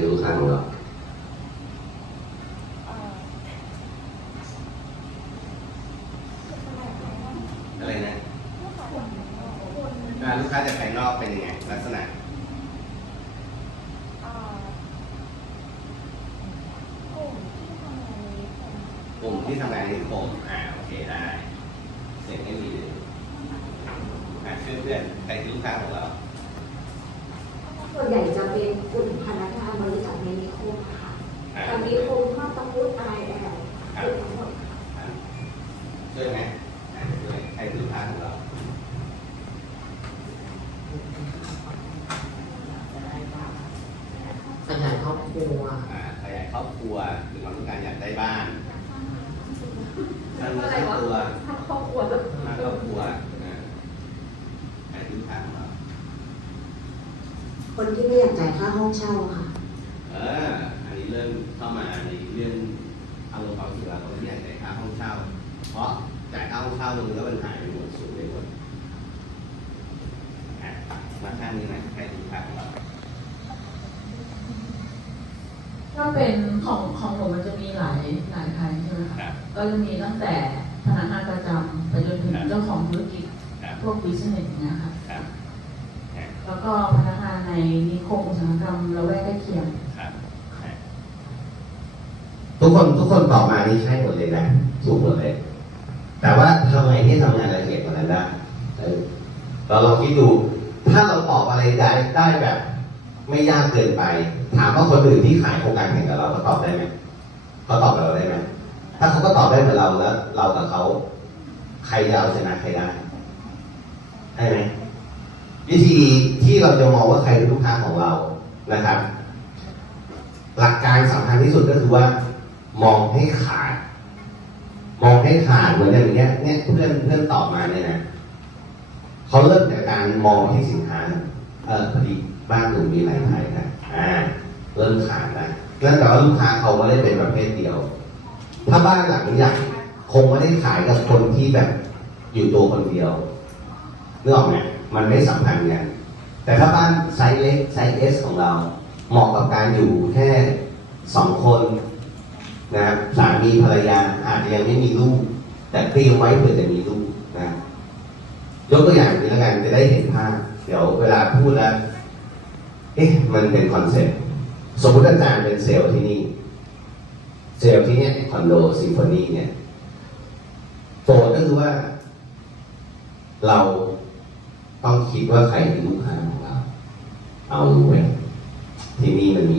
คือลูกค้าของเราเอ่ออะไรนะลูกค้าคนคนอ่าลูกค้าจากภายนอกเป็นยังไง ลักษณะเอ่อกลุ่มที่ทำงานในกลุ่มกลุ่มที่ทำงานในนิคมอ่าโอเคได้ เสียงไม่มีเลยอ่าเพื่อนเพื่อนๆใครคือลูกค้าของเรา ส่วนใหญ่จะเป็นกลุ่มพนักงานบริษัทในนิคมค่ะอ่าตอนนิคมก็ต้องพูด I L คือทั้งหมดค่ะอ่าช่วยไหมอ่าช่วยใครคือลูกค้าของเราขยายครอบครัวอ่าขยายครอบครัวหรือความต้องการอยากได้บ้านสร้างเนื้อสร้างตัวทำครอบครัวแบบสร้างครอบครัวอ่าใครคือลูกค้าของเรา คนที่ไม่อยากจ่ายค่าห้องเช่าค่ะ เออ อันนี้เริ่มเข้ามาในเรื่องอารมณ์ความรู้สึกเราคนที่อยากจ่ายค่าห้องเช่า เพราะจ่ายค่าห้องเช่ามึงแล้วมันหายไปหมดสูญไปหมดอะมาข้างนี้หนะใครคือลูกค้าของเราถ้าเป็นของของผมมันจะมีหลายหลายไทยใช่ไหมคคะรับก็จะมีตั้งแต่พนักงานประจำไปจนถึงครับเจ้าของธุรกิจครับพวกบิสเนสอย่างเงี้ยค่ะครับครับ แล้วก็พนักงานในนิคมอุตสาหกรรมละแวกใกล้เคียงครับครับทุกคนทุกคนตอบมานี่ใช่หมดเลยนะถูกหมดเลย แต่ว่าทำไมที่ทำงานละเอียดกว่านั้นได้เออเราลองคิดดูถ้าเราตอบอะไรได้ได้แบบ ไม่ยากเกินไป ถามว่าคนอื่นที่ขายโครงการแข่งกับเราเขาตอบได้ไหมเขาตอบกับเราได้ไหมถ้าเขาก็ตอบได้เหมือนเราแล้ว เรากับเขาใครจะเอาชนะใครได้ได้ไหม วิธีที่เราจะมองว่าใครเป็นลูกค้าของเรานะครับ หลักการสำคัญที่สุดก็คือว่า มองให้ขาด มองให้ขาดเหมือนอย่างเงี้ยเนี่ยเพื่อนเพื่อนตอบมาเนี่ยนะเขาเริ่มจากการมองที่สินค้าเออพอดีบ้านหนูมีหลายไทยนะอ่าเริ่มขาดนะนั่นแต่ว่าลูกค้าเขาไม่ได้เป็นประเภทเดียว ถ้าบ้านหลังใหญ่คงไม่ได้ขายกับคนที่แบบอยู่ตัวคนเดียวนึกออกไหม มันไม่สัมพันธ์กัน แต่ถ้าบ้านไซส์เล็กไซส์เอสของเรา เหมาะกับการอยู่แค่สองคนนะครับสามีภรรยาอาจจะยังไม่มีลูก แต่เตรียมไว้เผื่อจะมีลูกนะยกตัวอย่างนี้แล้วกันจะได้เห็นภาพ เดี๋ยวเวลาพูดแล้วเอ๊ะมันเป็นคอนเซ็ปต์สมมติอาจารย์เป็นเซลล์ที่นี่ เซลล์ที่เนี่ยคอนโดซิมโฟนีเนี่ยโจทย์ก็คือว่า เรา ต้องคิดว่าใครเป็นลูกค้าของเรา เอาเว้ยที่นี่มันมี